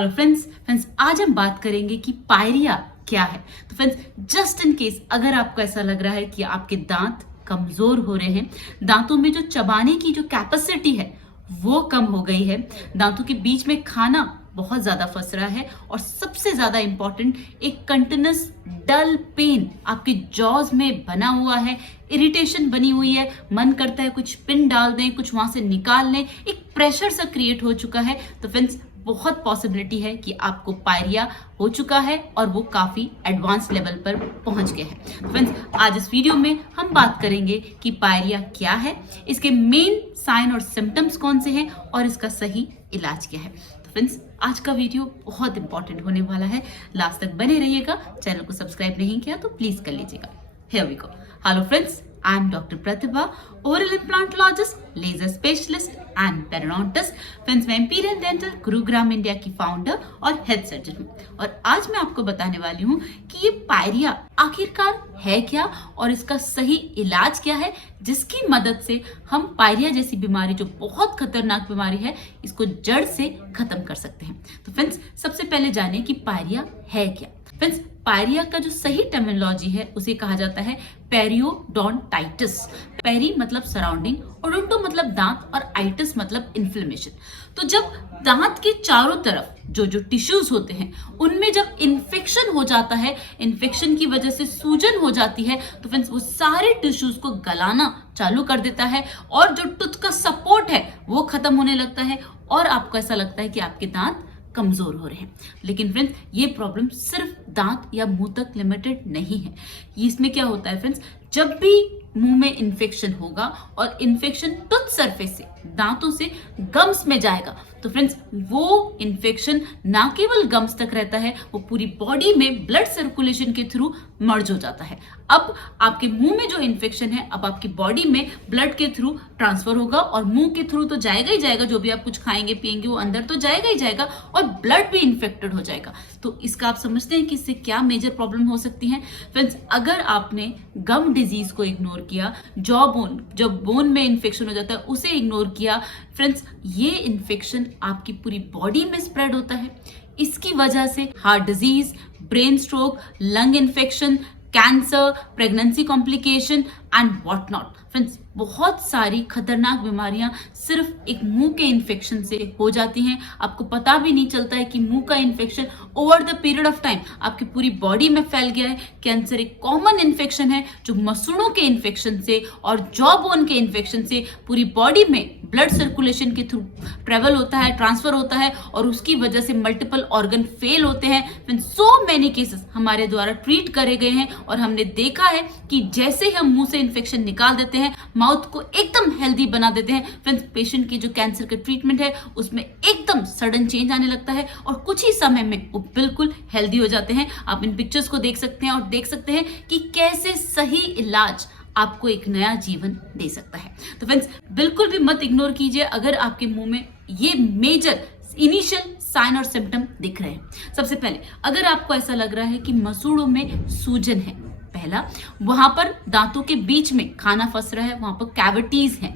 Hello friends आज हम बात करेंगे कि पायरिया क्या है। तो फ्रेंड्स, जस्ट इन केस अगर आपको ऐसा लग रहा है कि आपके दांत कमजोर हो रहे हैं, दांतों में जो चबाने की जो कैपेसिटी है वो कम हो गई है, दांतों के बीच में खाना बहुत ज्यादा फंस रहा है और सबसे ज्यादा इंपॉर्टेंट एक कंटिन्यूस डल पेन आपके जॉज में बना हुआ है, इरिटेशन बनी हुई है, मन करता है कुछ पिन डाल दें, कुछ वहां से निकाल लें, एक प्रेशर सा क्रिएट हो चुका है। तो फ्रेंड्स, बहुत पॉसिबिलिटी है कि आपको पायरिया हो चुका है और वो काफी एडवांस लेवल पर पहुंच गया है। फ्रेंड्स, आज इस वीडियो में हम बात करेंगे कि पायरिया क्या है, इसके मेन साइन और सिम्टम्स कौन से हैं और इसका सही इलाज क्या है। तो फ्रेंड्स, आज का वीडियो बहुत इंपॉर्टेंट होने वाला है, लास्ट तक बने रहिएगा। चैनल को सब्सक्राइब नहीं किया तो प्लीज कर लीजिएगा। Here we go. Hello friends, I am Dr. Pratibha, oral implantologist, laser specialist and periodontist. Friends, मैं Imperial Dental गुरुग्राम इंडिया की फाउंडर और हेल्थ सर्जन हूँ और आज मैं आपको बताने वाली हूँ कि ये पायरिया आखिरकार है क्या और इसका सही इलाज क्या है, जिसकी मदद से हम पायरिया जैसी बीमारी, जो बहुत खतरनाक बीमारी है, इसको जड़ से खत्म कर सकते हैं। तो फ्रेंड्स, सबसे पहले जाने कि पायरिया है क्या। फ्रेंड्स, पायरिया का जो सही टर्मिनोलॉजी है उसे कहा जाता है पेरियोडोंटाइटिस। पेरी मतलब सराउंडिंग, ओडोंटो मतलब दांत और आइटिस मतलब इन्फ्लेमेशन। तो जब दांत के चारों तरफ जो टिश्यूज होते हैं उनमें जब इन्फेक्शन हो जाता है, इन्फेक्शन की वजह से सूजन हो जाती है, तो फ्रेंड्स वो सारे टिश्यूज को गलाना चालू कर देता है और जो टूथ का सपोर्ट है वो खत्म होने लगता है और आपको ऐसा लगता है कि आपके दांत कमजोर हो रहे हैं। लेकिन फ्रेंड्स, ये प्रॉब्लम सिर्फ दांत या मुंह तक लिमिटेड नहीं है। इसमें क्या होता है फ्रेंड्स, जब भी मुंह में इन्फेक्शन होगा और इन्फेक्शन टूथ सरफेस से, दांतों से गम्स में जाएगा, तो फ्रेंड्स वो इन्फेक्शन ना केवल गम्स तक रहता है, वो पूरी बॉडी में ब्लड सर्कुलेशन के थ्रू मर्ज हो जाता है। अब आपके मुंह में जो इन्फेक्शन है अब आपकी बॉडी में ब्लड के थ्रू ट्रांसफर होगा और मुंह के थ्रू तो जाएगा ही जाएगा, जो भी आप कुछ खाएंगे पिएंगे वो अंदर तो जाएगा ही जाएगा और ब्लड भी इन्फेक्टेड हो जाएगा। तो इसका आप समझते हैं कि इससे क्या मेजर प्रॉब्लम हो सकती है। फ्रेंड्स, अगर आपने गम डिजीज को इग्नोर किया, जॉ बोन, जब बोन में इन्फेक्शन हो जाता है उसे इग्नोर किया, फ्रेंड्स ये इन्फेक्शन आपकी पूरी बॉडी में स्प्रेड होता है। इसकी वजह से heart disease, brain stroke, lung infection, cancer, pregnancy complication and what not. Friends, बहुत सारी खतरनाक बीमारियां सिर्फ एक मुंह के इन्फेक्शन से हो जाती हैं। आपको पता भी नहीं चलता है कि मुंह का infection over the period of time आपकी पूरी बॉडी में फैल गया है। कैंसर एक कॉमन इन्फेक्शन है जो मसूड़ों के इन्फेक्शन से और जॉ बोन के इन्फेक्शन से पूरी बॉडी में ब्लड सर्कुलेशन के थ्रू ट्रेवल होता है, ट्रांसफर होता है और उसकी वजह से मल्टीपल ऑर्गन फेल होते हैं। सो मेनी केसेस हमारे द्वारा ट्रीट करे गए हैं और हमने देखा है कि जैसे ही हम मुंह से इन्फेक्शन निकाल देते हैं, माउथ को एकदम हेल्दी बना देते हैं, फ्रेंड्स पेशेंट की जो कैंसर का ट्रीटमेंट है उसमें एकदम सडन चेंज आने लगता है और कुछ ही समय में वो बिल्कुल हेल्दी हो जाते हैं। आप इन पिक्चर्स को देख सकते हैं और देख सकते हैं कि कैसे सही इलाज आपको एक नया जीवन दे सकता है। तो फ्रेंड्स, बिल्कुल भी मत इग्नोर कीजिए अगर आपके मुंह में ये मेजर इनिशियल साइन और सिम्टम दिख रहे हैं। सबसे पहले, अगर आपको ऐसा लग रहा है कि मसूड़ों में सूजन है, पहला वहां पर दांतों के बीच में खाना फंस रहा है, वहां पर कैविटीज हैं।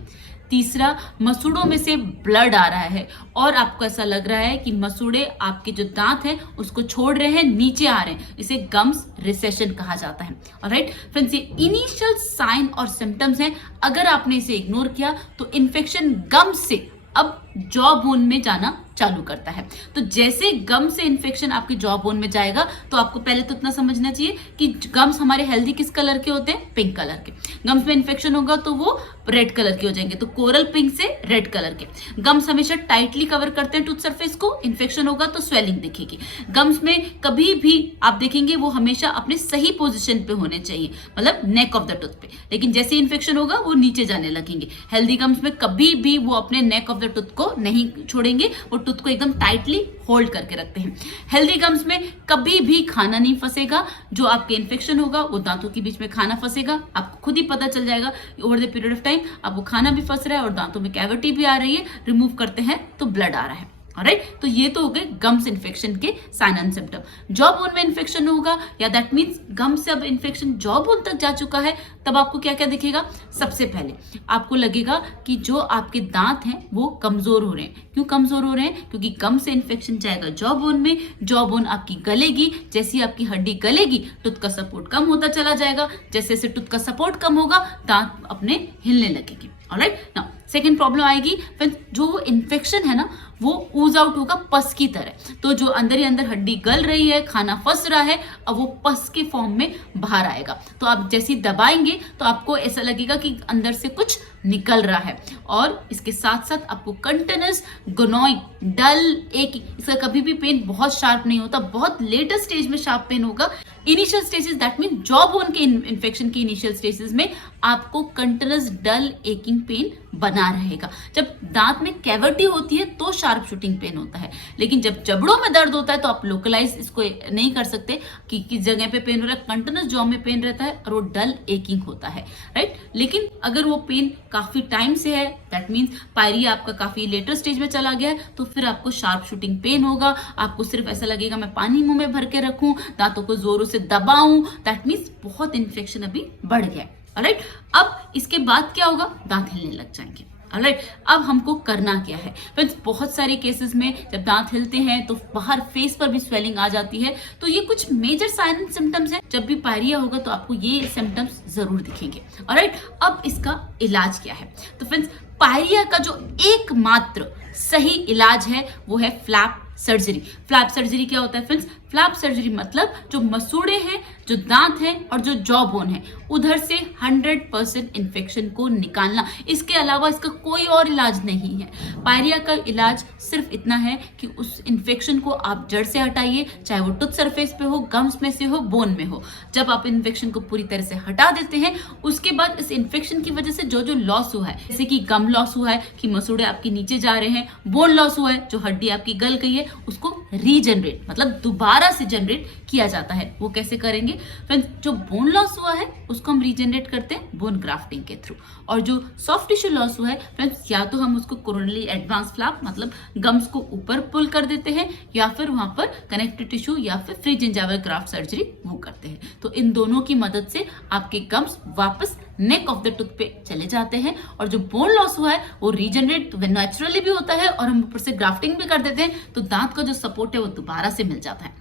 तीसरा, मसूड़ों में से ब्लड आ रहा है और आपको ऐसा लग रहा है कि मसूड़े आपके जो दांत हैं उसको छोड़ रहे हैं, नीचे आ रहे हैं, इसे गम्स रिसेशन कहा जाता है। ऑलराइट फ्रेंड्स, ये इनिशियल साइन और सिम्टम्स हैं। अगर आपने इसे इग्नोर किया तो इन्फेक्शन गम्स से अब जॉ बोन में जाना चालू करता है। तो जैसे गम से इन्फेक्शन आपके जॉ बोन में जाएगा तो आपको पहले तो इतना समझना चाहिए कि गम्स हमारे हेल्दी किस कलर के होते हैं, पिंक कलर के। गम्स में इन्फेक्शन होगा तो वो रेड कलर के हो जाएंगे, तो कोरल पिंक से रेड कलर के। गम्स हमेशा टाइटली कवर करते हैं टूथ सरफेस को, इन्फेक्शन होगा तो स्वेलिंग दिखेगी। गम्स में कभी भी आप देखेंगे वो हमेशा अपने सही पोजिशन पे होने चाहिए, मतलब नेक ऑफ द टूथ पे, लेकिन जैसे इन्फेक्शन होगा वो नीचे जाने लगेंगे। हेल्दी गम्स में कभी भी वो अपने नेक ऑफ द टूथ को नहीं छोड़ेंगे, वो टूथ को एकदम टाइटली होल्ड करके रखते हैं। हेल्दी गम्स में कभी भी खाना नहीं फंसेगा, जो आपके इन्फेक्शन होगा वो दांतों के बीच में खाना फंसेगा, आपको खुद ही पता चल जाएगा over the period of time अब वो खाना भी फंस रहा है और दांतों में कैविटी भी आ रही है, रिमूव करते हैं तो ब्लड आ रहा है। ऑलराइट, तो ये तो हो गए गम्स इन्फेक्शन के sign and symptom. Jaw bone में इन्फेक्शन होगा या दैट मीन्स गम से अब इन्फेक्शन जॉ बोन तक जा चुका है, तब आपको क्या क्या दिखेगा? सबसे पहले आपको लगेगा कि जो आपके दांत हैं वो कमजोर हो रहे हैं। क्यों कमजोर हो रहे हैं? क्योंकि गम से इन्फेक्शन जाएगा जॉ बोन में, जॉ बोन आपकी गलेगी, जैसी आपकी हड्डी गलेगी टूथ का सपोर्ट कम होता चला जाएगा, जैसे जैसे टूथ का सपोर्ट कम होगा दांत अपने हिलने लगेगी। ऑलराइट, नाउ सेकेंड प्रॉब्लम आएगी फिर जो वो इन्फेक्शन है ना वो ऊज आउट होगा पस की तरह। तो जो अंदर ही अंदर हड्डी गल रही है, खाना फंस रहा है, अब वो पस के फॉर्म में बाहर आएगा। तो आप जैसे दबाएंगे तो आपको ऐसा लगेगा कि अंदर से कुछ निकल रहा है, और इसके साथ साथ आपको कंटिन्यूस ग्नोइंग, डल, एक, इसका कभी भी पेन बहुत शार्प नहीं होता, बहुत लेटर स्टेज में शार्प पेन होगा। Initial stages that mean jaw bone के इन्फेक्शन की इनिशियल स्टेजेस में आपको कंटिन्यूस डल एकिंग पेन बना रहेगा। जब दांत में कैविटी होती है तो शार्प शूटिंग पेन होता है, लेकिन जब जबड़ों में दर्द होता है तो आप लोकलाइज इसको नहीं कर सकते कि किस जगह पे पेन हो रहा है, कंटिन्यूस जॉ में पेन रहता है और वो डल एकिंग होता है, राइट। लेकिन अगर वो पेन काफी टाइम से है, दैट मीन्स पायरिया आपका काफी लेटर स्टेज में चला गया है, तो फिर आपको शार्प शूटिंग पेन होगा। आपको सिर्फ ऐसा लगेगा मैं पानी मुंह में भर के रखूं, दांतों को जोरों से दबाऊं, दैट मीन्स बहुत इन्फेक्शन अभी बढ़ गया है। ऑलराइट, अब इसके बाद क्या होगा? दांत हिलने लग जाएंगे। ऑलराइट, अब हमको करना क्या है फ्रेंड्स? बहुत सारे केसेस में जब दांत हिलते हैं तो बाहर फेस पर भी स्वेलिंग आ जाती है, तो ये कुछ मेजर साइन एंड सिम्टम्स हैं। जब भी पायरिया होगा तो आपको ये सिम्टम्स जरूर दिखेंगे। ऑलराइट, अब इसका इलाज क्या है? तो फ्रेंड्स पायरिया का जो एकमात्र सही इलाज है वो है फ्लैप सर्जरी। फ्लैप सर्जरी क्या होता है फ्रेंड्स? फ्लैप सर्जरी मतलब जो मसूड़े हैं, जो दांत हैं और जो जॉ बोन है, उधर से 100% इन्फेक्शन को निकालना। इसके अलावा इसका कोई और इलाज नहीं है। पायरिया का इलाज सिर्फ इतना है कि उस इन्फेक्शन को आप जड़ से हटाइए, चाहे वो टूथ सरफेस पे हो, गम्स में से हो, बोन में हो। जब आप इन्फेक्शन को पूरी तरह से हटा देते हैं, उसके बाद इस इन्फेक्शन की वजह से जो जो लॉस हुआ है, जैसे कि गम लॉस हुआ है कि मसूड़े आपके नीचे जा रहे हैं, बोन लॉस हुआ है, जो हड्डी आपकी गल गई है, उसको रीजनरेट मतलब दोबारा से जनरेट किया जाता है। वो कैसे करेंगे फ्रेंड्स? जो बोन लॉस हुआ है उसको हम रीजनरेट करते हैं बोन ग्राफ्टिंग के थ्रू, और जो सॉफ्ट टिश्यू लॉस हुआ है फ्रेंड्स, या तो हम उसको कोरोनरी एडवांस फ्लैप मतलब गम्स को ऊपर पुल कर देते हैं, या फिर वहां पर कनेक्टिव टिश्यू या फिर फ्री जिंजाइवल ग्राफ्ट सर्जरी वो करते हैं। तो इन दोनों की मदद से आपके गम्स वापस नेक ऑफ द टूथ पे चले जाते हैं, और जो बोन लॉस हुआ है वो रीजनरेट नेचुरली भी होता है, और हम ऊपर से ग्राफ्टिंग भी कर देते हैं, तो दांत का जो सपोर्ट है वो दोबारा से मिल जाता है।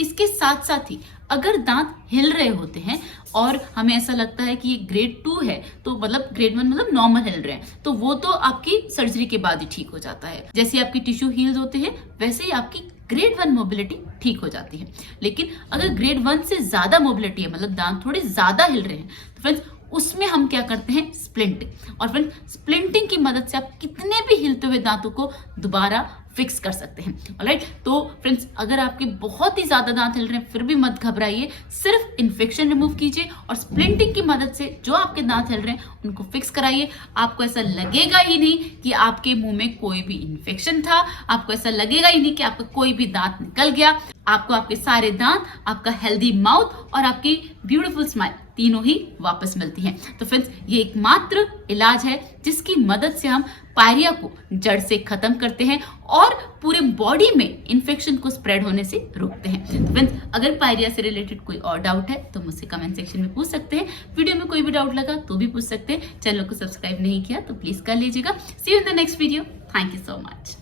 इसके साथ साथ ही अगर दांत हिल रहे होते हैं और हमें ऐसा लगता है कि ये ग्रेड 2 है, तो मतलब ग्रेड 1 मतलब नॉर्मल हिल रहे हैं, तो वो तो आपकी सर्जरी के बाद ही ठीक हो जाता है। जैसे आपकी टिश्यू हील्ड होते हैं वैसे ही आपकी ग्रेड 1 मोबिलिटी ठीक हो जाती है। लेकिन अगर ग्रेड 1 से ज्यादा मोबिलिटी है, मतलब दांत थोड़े ज्यादा हिल रहे हैं, तो फ्रेंड्स उसमें हम क्या करते हैं? स्प्लिंटिंग। और फ्रेंड्स स्प्लिंटिंग की मदद से आप कितने भी हिलते हुए दांतों को दोबारा फिक्स कर सकते हैं। ऑलराइट, तो फ्रेंड्स अगर आपके बहुत ही ज्यादा दांत हिल रहे हैं फिर भी मत घबराइए, सिर्फ इन्फेक्शन रिमूव कीजिए और स्प्लिंटिंग की मदद से जो आपके दांत हिल रहे हैं उनको फिक्स कराइए। आपको ऐसा लगेगा ही नहीं कि आपके मुंह में कोई भी इन्फेक्शन था, आपको ऐसा लगेगा ही नहीं कि आपका कोई भी दांत निकल गया। आपको आपके सारे दांत, आपका हेल्दी माउथ और आपकी ब्यूटीफुल स्माइल तीनों ही वापस मिलती हैं। तो फ्रेंड्स ये एकमात्र इलाज है जिसकी मदद से हम पायरिया को जड़ से खत्म करते हैं और पूरे बॉडी में इन्फेक्शन को स्प्रेड होने से रोकते हैं। तो फ्रेंड्स अगर पायरिया से रिलेटेड कोई और डाउट है तो मुझसे कमेंट सेक्शन में पूछ सकते हैं। वीडियो में कोई भी डाउट लगा तो भी पूछ सकते हैं। चैनल को सब्सक्राइब नहीं किया तो प्लीज कर लीजिएगा। See you in the next video. Thank you so much.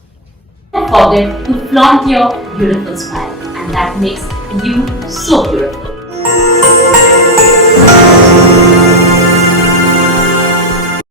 Don't forget to flaunt your beautiful smile, and that makes you so beautiful.